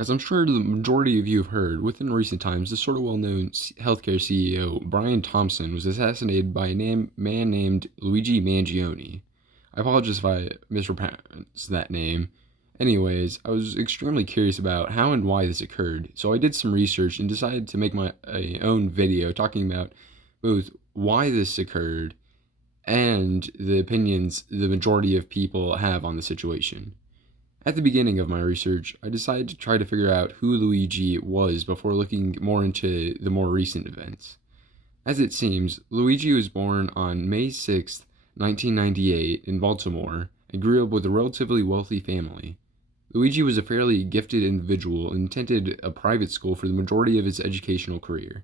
As I'm sure the majority of you have heard, within recent times, the sort of well-known healthcare CEO Brian Thompson was assassinated by a man named Luigi Mangione. I apologize if I mispronounce that name. Anyways, I was extremely curious about how and why this occurred, so I did some research and decided to make my own video talking about both why this occurred and the opinions the majority of people have on the situation. At the beginning of my research, I decided to try to figure out who Luigi was before looking more into the more recent events. As it seems, Luigi was born on May 6, 1998 in Baltimore and grew up with a relatively wealthy family. Luigi was a fairly gifted individual and attended a private school for the majority of his educational career.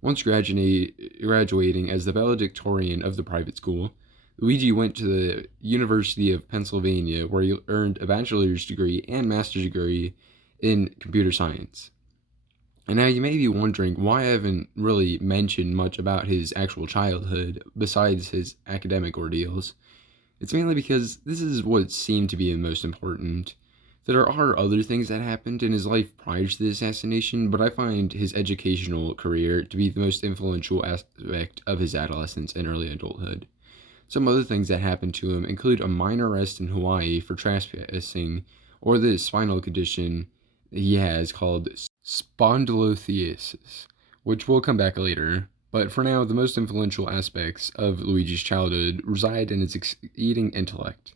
Once graduating as the valedictorian of the private school, Luigi went to the University of Pennsylvania, where he earned a bachelor's degree and master's degree in computer science. And now you may be wondering why I haven't really mentioned much about his actual childhood besides his academic ordeals. It's mainly because this is what seemed to be the most important. There are other things that happened in his life prior to the assassination, but I find his educational career to be the most influential aspect of his adolescence and early adulthood. Some other things that happened to him include a minor arrest in Hawaii for trespassing, or the spinal condition he has called spondylolisthesis, which will come back later. But for now, the most influential aspects of Luigi's childhood reside in his exceeding intellect.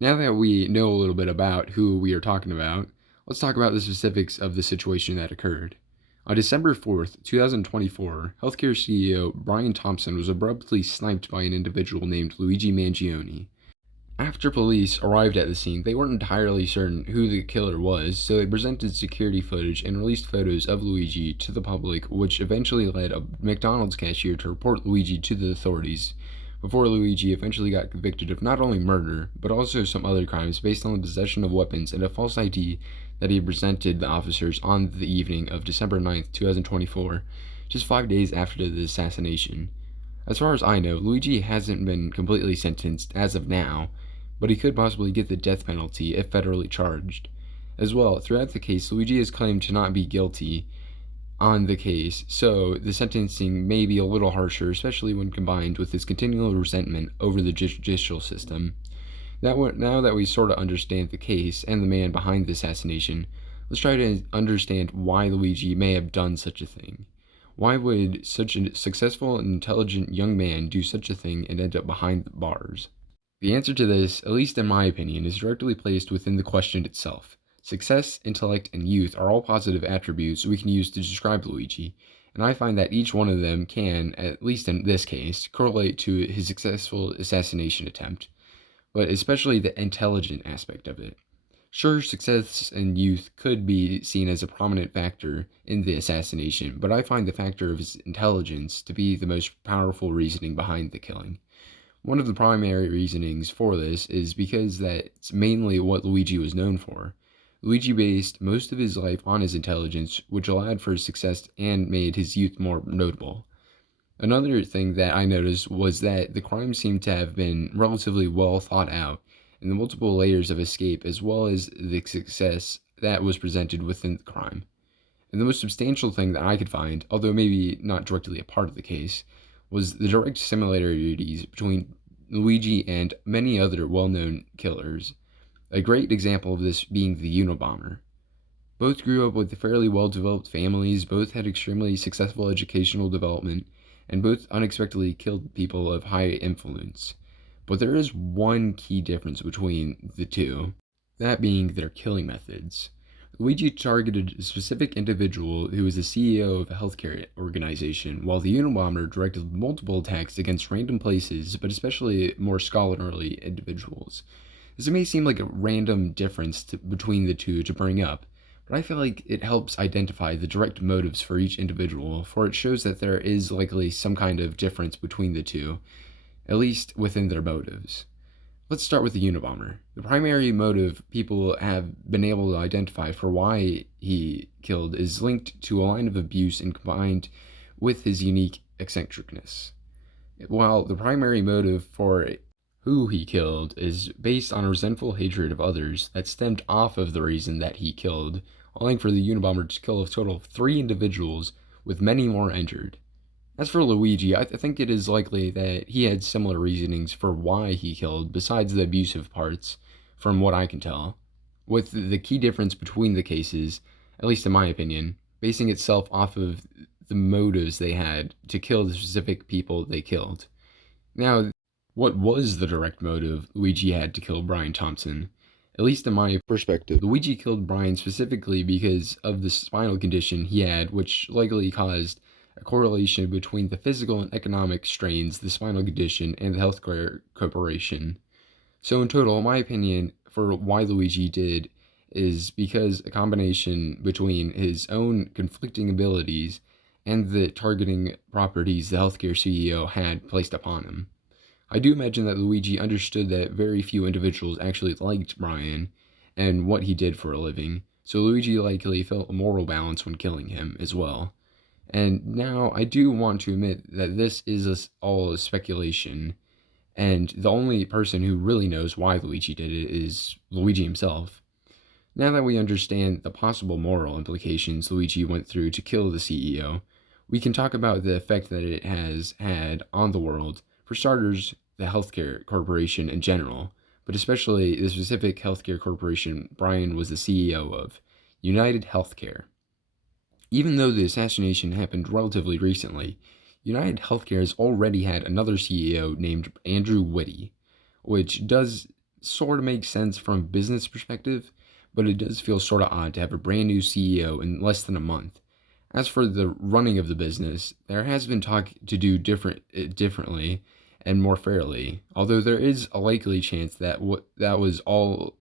Now that we know a little bit about who we are talking about, let's talk about the specifics of the situation that occurred. On December 4th, 2024, healthcare CEO Brian Thompson was abruptly sniped by an individual named Luigi Mangione. After police arrived at the scene, they weren't entirely certain who the killer was, so they presented security footage and released photos of Luigi to the public, which eventually led a McDonald's cashier to report Luigi to the authorities, before Luigi eventually got convicted of not only murder, but also some other crimes based on the possession of weapons and a false ID that he presented the officers on the evening of December 9th, 2024, just 5 days after the assassination. As far as I know, Luigi hasn't been completely sentenced as of now, but he could possibly get the death penalty if federally charged. As well, throughout the case, Luigi has claimed to not be guilty on the case, so the sentencing may be a little harsher, especially when combined with his continual resentment over the judicial system. Now that we sort of understand the case and the man behind the assassination, let's try to understand why Luigi may have done such a thing. Why would such a successful and intelligent young man do such a thing and end up behind the bars? The answer to this, at least in my opinion, is directly placed within the question itself. Success, intellect, and youth are all positive attributes we can use to describe Luigi, and I find that each one of them can, at least in this case, correlate to his successful assassination attempt, but especially the intelligent aspect of it. Sure, success and youth could be seen as a prominent factor in the assassination, but I find the factor of his intelligence to be the most powerful reasoning behind the killing. One of the primary reasonings for this is because that's mainly what Luigi was known for. Luigi based most of his life on his intelligence, which allowed for his success and made his youth more notable. Another thing that I noticed was that the crime seemed to have been relatively well thought out, and the multiple layers of escape as well as the success that was presented within the crime. And the most substantial thing that I could find, although maybe not directly a part of the case, was the direct similarities between Luigi and many other well-known killers. A great example of this being the Unabomber. Both grew up with fairly well-developed families, both had extremely successful educational development, and both unexpectedly killed people of high influence. But there is one key difference between the two, that being their killing methods. Luigi targeted a specific individual who was the CEO of a healthcare organization, while the Unabomber directed multiple attacks against random places, but especially more scholarly individuals. This may seem like a random difference between the two to bring up, but I feel like it helps identify the direct motives for each individual, for it shows that there is likely some kind of difference between the two, at least within their motives. Let's start with the Unabomber. The primary motive people have been able to identify for why he killed is linked to a line of abuse and combined with his unique eccentricness. While the primary motive for who he killed is based on a resentful hatred of others that stemmed off of the reason that he killed, allowing for the Unabomber to kill a total of 3 individuals, with many more injured. As for Luigi, I think it is likely that he had similar reasonings for why he killed, besides the abusive parts, from what I can tell, with the key difference between the cases, at least in my opinion, basing itself off of the motives they had to kill the specific people they killed. Now, what was the direct motive Luigi had to kill Brian Thompson? At least in my perspective, Luigi killed Brian specifically because of the spinal condition he had, which likely caused a correlation between the physical and economic strains, the spinal condition, and the healthcare corporation. So in total, my opinion for why Luigi did is because a combination between his own conflicting abilities and the targeting properties the healthcare CEO had placed upon him. I do imagine that Luigi understood that very few individuals actually liked Brian and what he did for a living, so Luigi likely felt a moral balance when killing him as well. And now I do want to admit that this is all a speculation, and the only person who really knows why Luigi did it is Luigi himself. Now that we understand the possible moral implications Luigi went through to kill the CEO, we can talk about the effect that it has had on the world. For starters, the healthcare corporation in general, but especially the specific healthcare corporation Brian was the CEO of, United Healthcare. Even though the assassination happened relatively recently, United Healthcare has already had another CEO named Andrew Whitty, which does sort of make sense from a business perspective, but it does feel sort of odd to have a brand new CEO in less than a month. As for the running of the business, there has been talk to do differently and more fairly, although there is a likely chance that that was all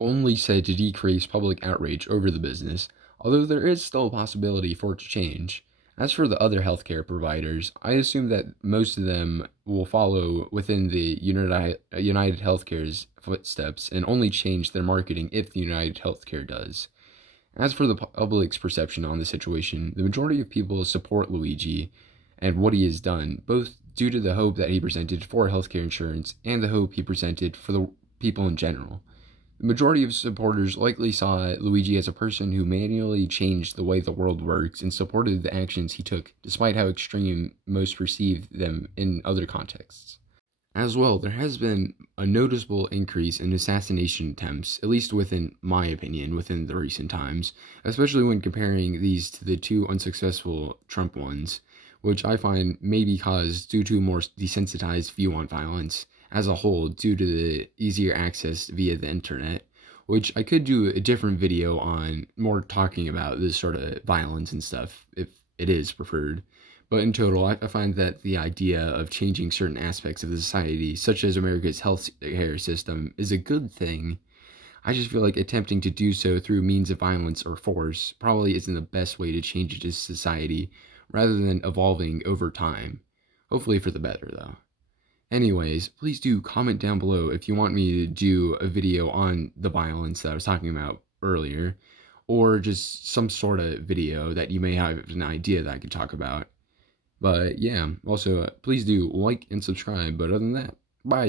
only said to decrease public outrage over the business, although there is still a possibility for it to change. As for the other healthcare providers, I assume that most of them will follow within the United Healthcare's footsteps and only change their marketing if the United Healthcare does. As for the public's perception on the situation, the majority of people support Luigi and what he has done, both due to the hope that he presented for healthcare insurance and the hope he presented for the people in general. The majority of supporters likely saw Luigi as a person who manually changed the way the world works and supported the actions he took, despite how extreme most perceived them in other contexts. As well, there has been a noticeable increase in assassination attempts, at least within my opinion, within the recent times, especially when comparing these to the 2 unsuccessful Trump ones, which I find may be caused due to a more desensitized view on violence as a whole due to the easier access via the internet, which I could do a different video on, more talking about this sort of violence and stuff if it is preferred. But in total, I find that the idea of changing certain aspects of the society, such as America's health care system, is a good thing. I just feel like attempting to do so through means of violence or force probably isn't the best way to change a society, rather than evolving over time. Hopefully for the better, though. Anyways, please do comment down below if you want me to do a video on the violence that I was talking about earlier, or just some sort of video that you may have an idea that I could talk about. But yeah, also please do like and subscribe. But other than that, bye.